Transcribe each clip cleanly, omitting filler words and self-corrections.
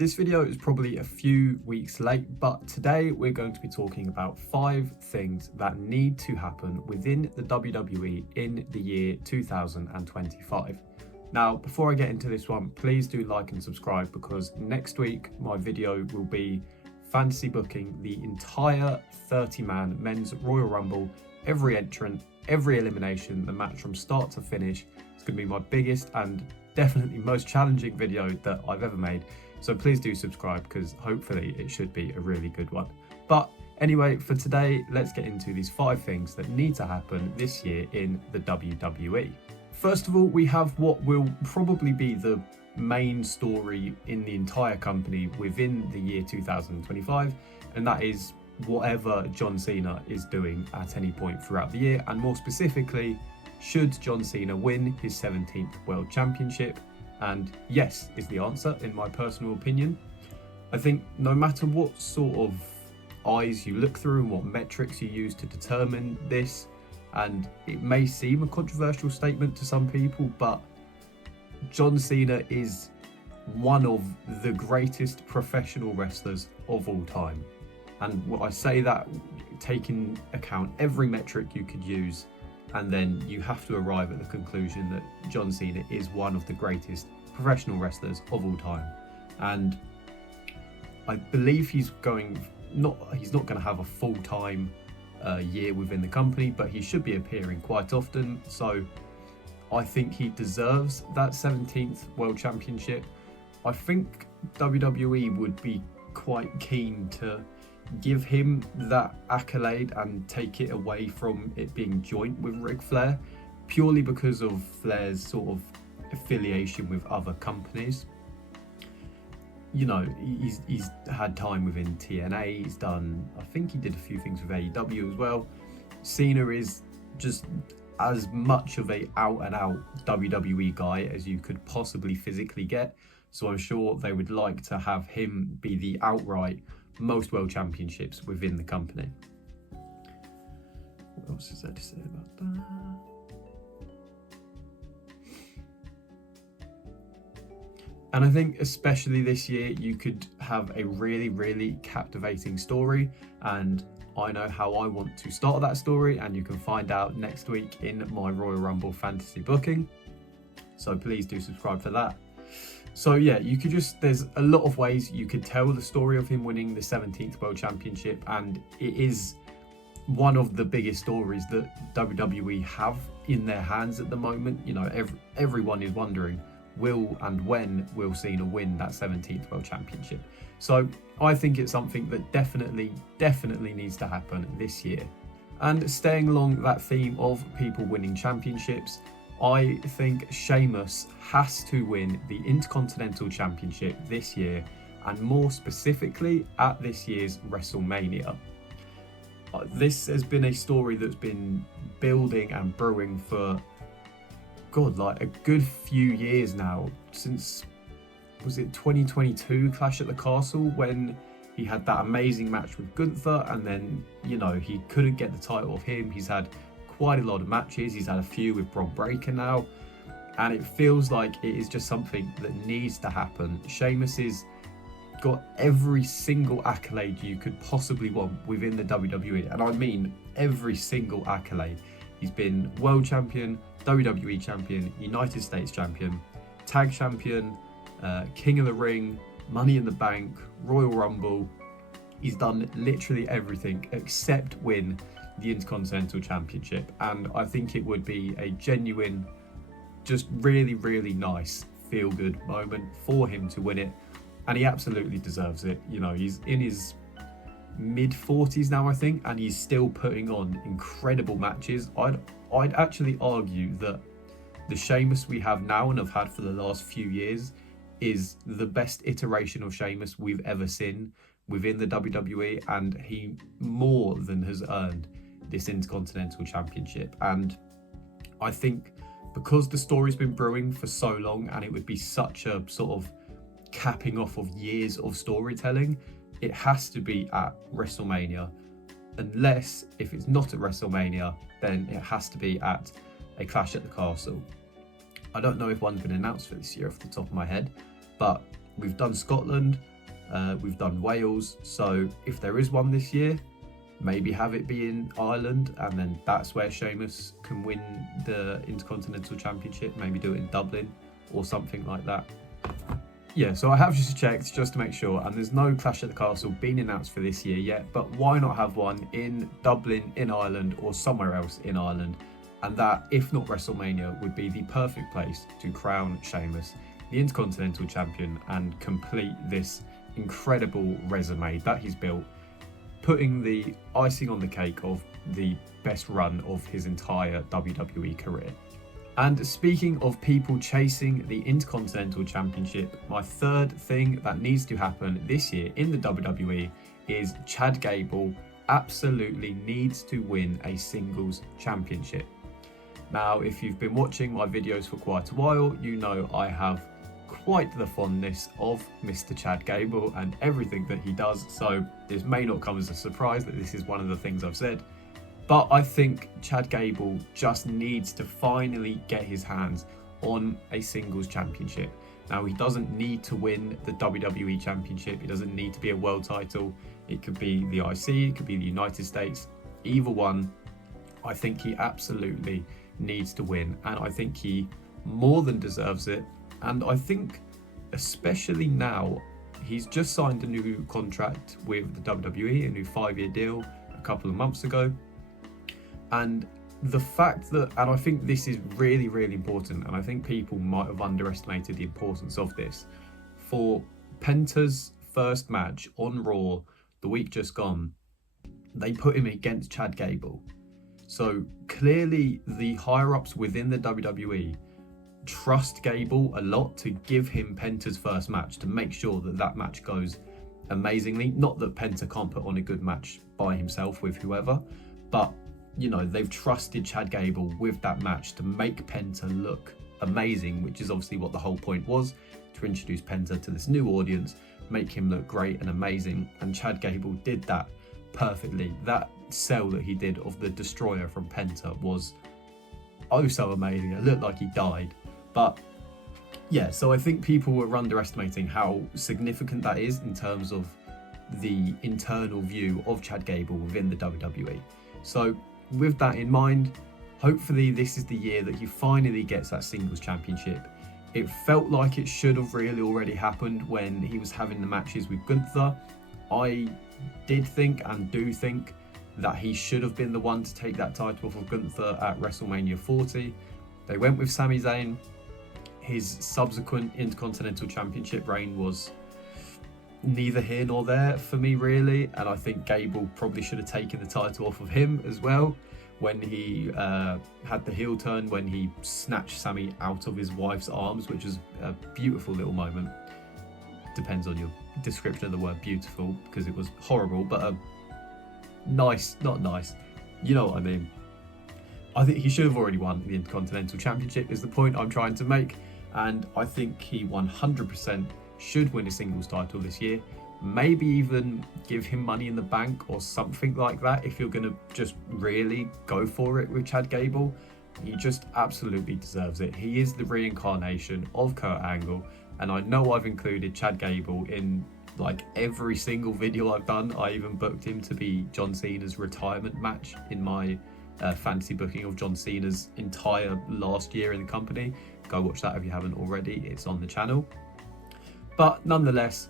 This video is probably a few weeks late, but today we're going to be talking about 5 things that need to happen within the WWE in the year 2025. Now, before I get into this one, please do like and subscribe because next week my video will be fantasy booking the entire 30-man men's Royal Rumble, every entrant, every elimination, the match from start to finish. It's going to be my biggest and definitely most challenging video that I've ever made. So please do subscribe because hopefully it should be a really good one. But anyway, for today, let's get into these 5 things that need to happen this year in the WWE. First of all, we have what will probably be the main story in the entire company within the year 2025, and that is whatever John Cena is doing at any point throughout the year, and more specifically, should John Cena win his 17th World Championship? And yes is the answer, in my personal opinion. I think no matter what sort of eyes you look through and what metrics you use to determine this, and it may seem a controversial statement to some people, but John Cena is one of the greatest professional wrestlers of all time. And what I say that taking account every metric you could use, and then you have to arrive at the conclusion that John Cena is one of the greatest professional wrestlers of all time. And I believe he's not going to have a full-time year within the company, but he should be appearing quite often. So I think he deserves that 17th World Championship. I think WWE would be quite keen to give him that accolade and take it away from it being joint with Ric Flair, purely because of Flair's sort of affiliation with other companies. You know, he's had time within TNA, he's done, I think he did a few things with AEW as well. Cena is just as much of a out and out WWE guy as you could possibly physically get. So I'm sure they would like to have him be the outright most world championships within the company. What else is there to say about that? And I think especially this year you could have a really captivating story, and I know how I want to start that story, and you can find out next week in my Royal Rumble fantasy booking. So please do subscribe for that. So yeah, there's a lot of ways you could tell the story of him winning the 17th World Championship, and it is one of the biggest stories that WWE have in their hands at the moment. You know, everyone is wondering, will and when will Cena win that 17th World Championship? So I think it's something that definitely needs to happen this year. And staying along that theme of people winning championships, I think Sheamus has to win the Intercontinental Championship this year, and more specifically at this year's WrestleMania. This has been a story that's been building and brewing for, like a good few years now, since, was it 2022 Clash at the Castle, when he had that amazing match with Gunther, and then, you know, he couldn't get the title of him. He's had quite a lot of matches. He's had a few with Bron Breakker now, and it feels like it is just something that needs to happen. Sheamus has got every single accolade you could possibly want within the WWE, and I mean every single accolade. He's been world champion, WWE champion, United States champion, tag champion, King of the Ring, Money in the Bank, Royal Rumble. He's done literally everything except win the Intercontinental Championship, and I think it would be a genuine, just really nice feel-good moment for him to win it, and he absolutely deserves it. You know, he's in his mid-40s now, I think, and he's still putting on incredible matches. I'd actually argue that the Sheamus we have now and have had for the last few years is the best iteration of Sheamus we've ever seen within the WWE, and he more than has earned this Intercontinental Championship. And I think because the story's been brewing for so long, and it would be such a sort of capping off of years of storytelling, it has to be at WrestleMania. Unless, if it's not at WrestleMania, then it has to be at a Clash at the Castle. I don't know if one's been announced for this year off the top of my head, but we've done Scotland, We've done Wales. So if there is one this year, maybe have it be in Ireland, and then that's where Sheamus can win the Intercontinental Championship. Maybe do it in Dublin or something like that. Yeah, so I have just checked just to make sure, and there's no Clash at the Castle being announced for this year yet, but why not have one in Dublin, in Ireland, or somewhere else in Ireland? And that, if not WrestleMania, would be the perfect place to crown Sheamus the Intercontinental Champion and complete this incredible resume that he's built, putting the icing on the cake of the best run of his entire WWE career. And speaking of people chasing the Intercontinental Championship, my third thing that needs to happen this year in the WWE is Chad Gable absolutely needs to win a singles championship. Now, if you've been watching my videos for quite a while, you know I have quite the fondness of Mr. Chad Gable and everything that he does, so this may not come as a surprise that this is one of the things I've said. But I think Chad Gable just needs to finally get his hands on a singles championship. Now, he doesn't need to win the WWE Championship. It doesn't need to be a world title. It could be the IC, it could be the United States. Either one, I think he absolutely needs to win. And I think he more than deserves it. And I think, especially now, he's just signed a new contract with the WWE, a new 5-year deal a couple of months ago. And the fact that, and I think this is really, really important, and I think people might have underestimated the importance of this. For Penta's first match on Raw the week just gone, they put him against Chad Gable. So clearly the higher-ups within the WWE trust Gable a lot to give him Penta's first match, to make sure that that match goes amazingly. Not that Penta can't put on a good match by himself with whoever, but you know, they've trusted Chad Gable with that match to make Penta look amazing, which is obviously what the whole point was, to introduce Penta to this new audience, make him look great and amazing. And Chad Gable did that perfectly. That sell that he did of the Destroyer from Penta was oh so amazing. It looked like he died. But yeah, so I think people were underestimating how significant that is in terms of the internal view of Chad Gable within the WWE. So with that in mind, hopefully this is the year that he finally gets that singles championship. It felt like it should have really already happened when he was having the matches with Gunther. I did think and do think that he should have been the one to take that title off of Gunther at WrestleMania 40. They went with Sami Zayn. His subsequent Intercontinental Championship reign was neither here nor there for me, really, and I think Gable probably should have taken the title off of him as well when he had the heel turn, when he snatched Sami out of his wife's arms, which was a beautiful little moment. Depends on your description of the word beautiful, because it was horrible, but nice, not nice, you know what I mean. I think he should have already won the Intercontinental Championship is the point I'm trying to make, and I think he 100% should win a singles title this year. Maybe even give him Money in the Bank or something like that if you're going to just really go for it with Chad Gable. He just absolutely deserves it. He is the reincarnation of Kurt Angle, and I know I've included Chad Gable in like every single video I've done. I even booked him to be John Cena's retirement match in my fantasy booking of John Cena's entire last year in the company. Go watch that if you haven't already, it's on the channel. But nonetheless,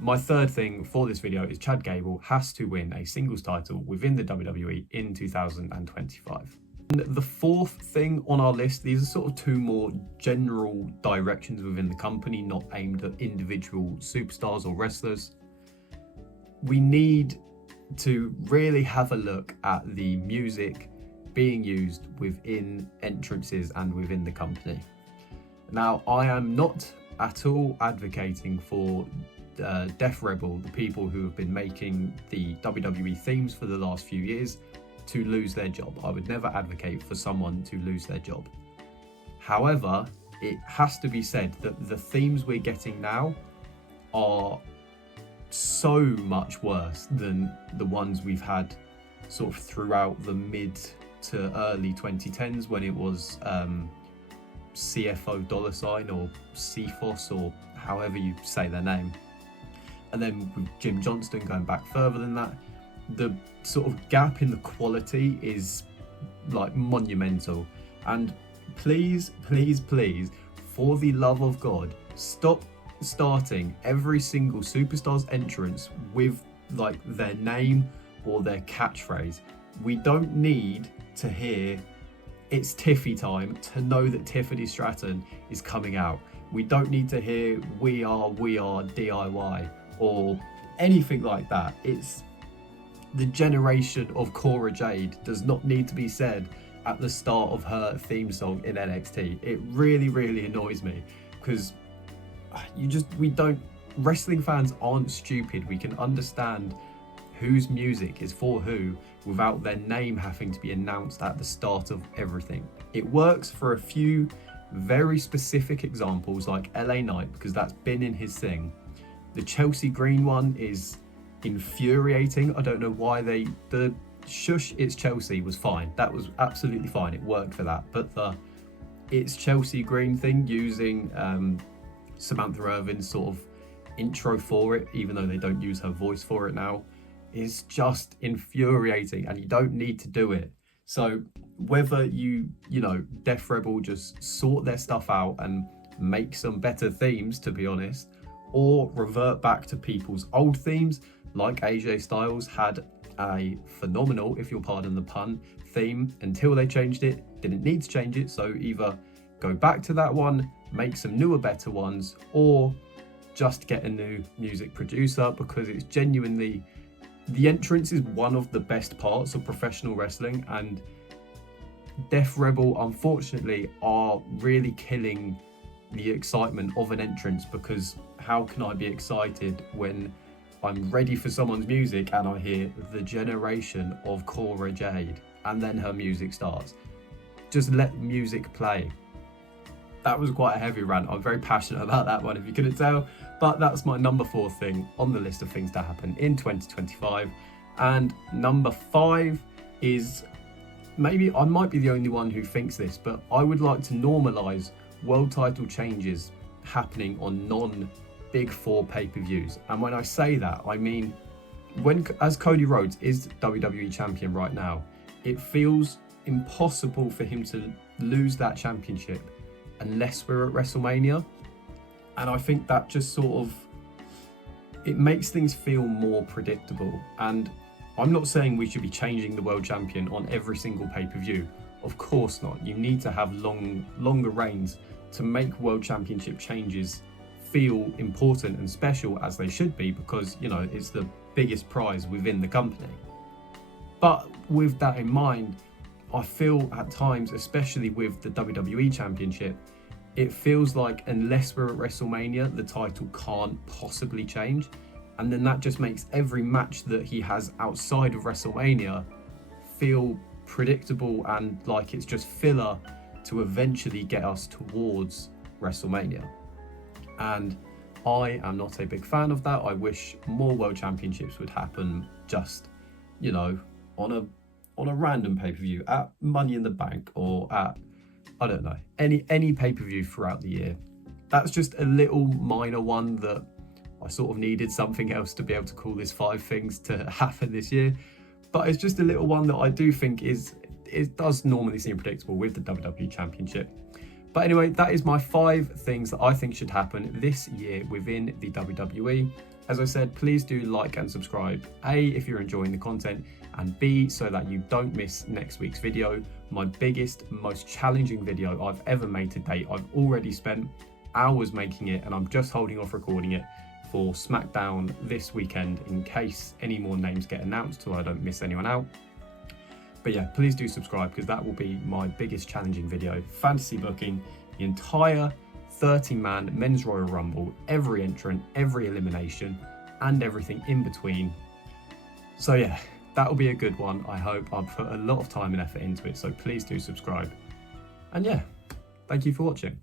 my third thing for this video is Chad Gable has to win a singles title within the WWE in 2025. And the fourth thing on our list, these are sort of two more general directions within the company, not aimed at individual superstars or wrestlers. We need to really have a look at the music being used within entrances and within the company. Now, I am not at all advocating for Def Rebel, the people who have been making the WWE themes for the last few years, to lose their job. I would never advocate for someone to lose their job. However, it has to be said that the themes we're getting now are so much worse than the ones we've had sort of throughout the mid to early 2010s when it was CFO $, or CFOS, or however you say their name. And then with Jim Johnston going back further than that, the sort of gap in the quality is like monumental. And please, please, please, for the love of God, stop starting every single superstar's entrance with like their name or their catchphrase. We don't need to hear "it's Tiffy time" to know that Tiffany Stratton is coming out. We don't need to hear we are DIY or anything like that. It's the generation of Cora Jade does not need to be said at the start of her theme song in NXT. It really, really annoys me because wrestling fans aren't stupid. We can understand whose music is for who without their name having to be announced at the start of everything. It works for a few very specific examples like LA Knight, because that's been in his thing. The Chelsea Green one is infuriating. I don't know why the "shush, it's Chelsea" was fine. That was absolutely fine. It worked for that. But the "it's Chelsea Green" thing, using Samantha Irvin's sort of intro for it, even though they don't use her voice for it now, is just infuriating, and you don't need to do it. So whether you know, Def Rebel just sort their stuff out and make some better themes, to be honest, or revert back to people's old themes, like AJ Styles had a phenomenal, if you'll pardon the pun, theme until they changed it. Didn't need to change it, so either go back to that one, make some newer, better ones, or just get a new music producer, because it's genuinely, the entrance is one of the best parts of professional wrestling, and Def Rebel unfortunately are really killing the excitement of an entrance, because how can I be excited when I'm ready for someone's music and I hear "the generation of Cora Jade" and then her music starts? Just let music play. That was quite a heavy rant. I'm very passionate about that one, if you couldn't tell. But that's my number 4 thing on the list of things to happen in 2025. And number 5 is, maybe I might be the only one who thinks this, but I would like to normalise world title changes happening on non-Big 4 pay-per-views. And when I say that, I mean, as Cody Rhodes is WWE champion right now, it feels impossible for him to lose that championship unless we're at WrestleMania. And I think that just sort of, it makes things feel more predictable. And I'm not saying we should be changing the world champion on every single pay-per-view. Of course not. You need to have longer reigns to make world championship changes feel important and special, as they should be, because, you know, it's the biggest prize within the company. But with that in mind, I feel at times, especially with the WWE Championship, it feels like unless we're at WrestleMania, the title can't possibly change. And then that just makes every match that he has outside of WrestleMania feel predictable and like it's just filler to eventually get us towards WrestleMania. And I am not a big fan of that. I wish more world championships would happen just, you know, on a random pay-per-view, at Money in the Bank, or at, I don't know, any pay-per-view throughout the year. That's just a little minor one that I sort of needed something else to be able to call this 5 things to happen this year. But it's just a little one that I do think it does normally seem predictable with the WWE Championship. But anyway, that is my 5 things that I think should happen this year within the WWE. As I said, please do like and subscribe, A, if you're enjoying the content, and B, so that you don't miss next week's video, my biggest, most challenging video I've ever made to date. I've already spent hours making it, and I'm just holding off recording it for SmackDown this weekend in case any more names get announced so I don't miss anyone out. But yeah, please do subscribe, because that will be my biggest challenging video. Fantasy booking the entire 30-man Men's Royal Rumble, every entrant, every elimination, and everything in between. So yeah, that'll be a good one. I hope. I've put a lot of time and effort into it, so please do subscribe. And yeah, thank you for watching.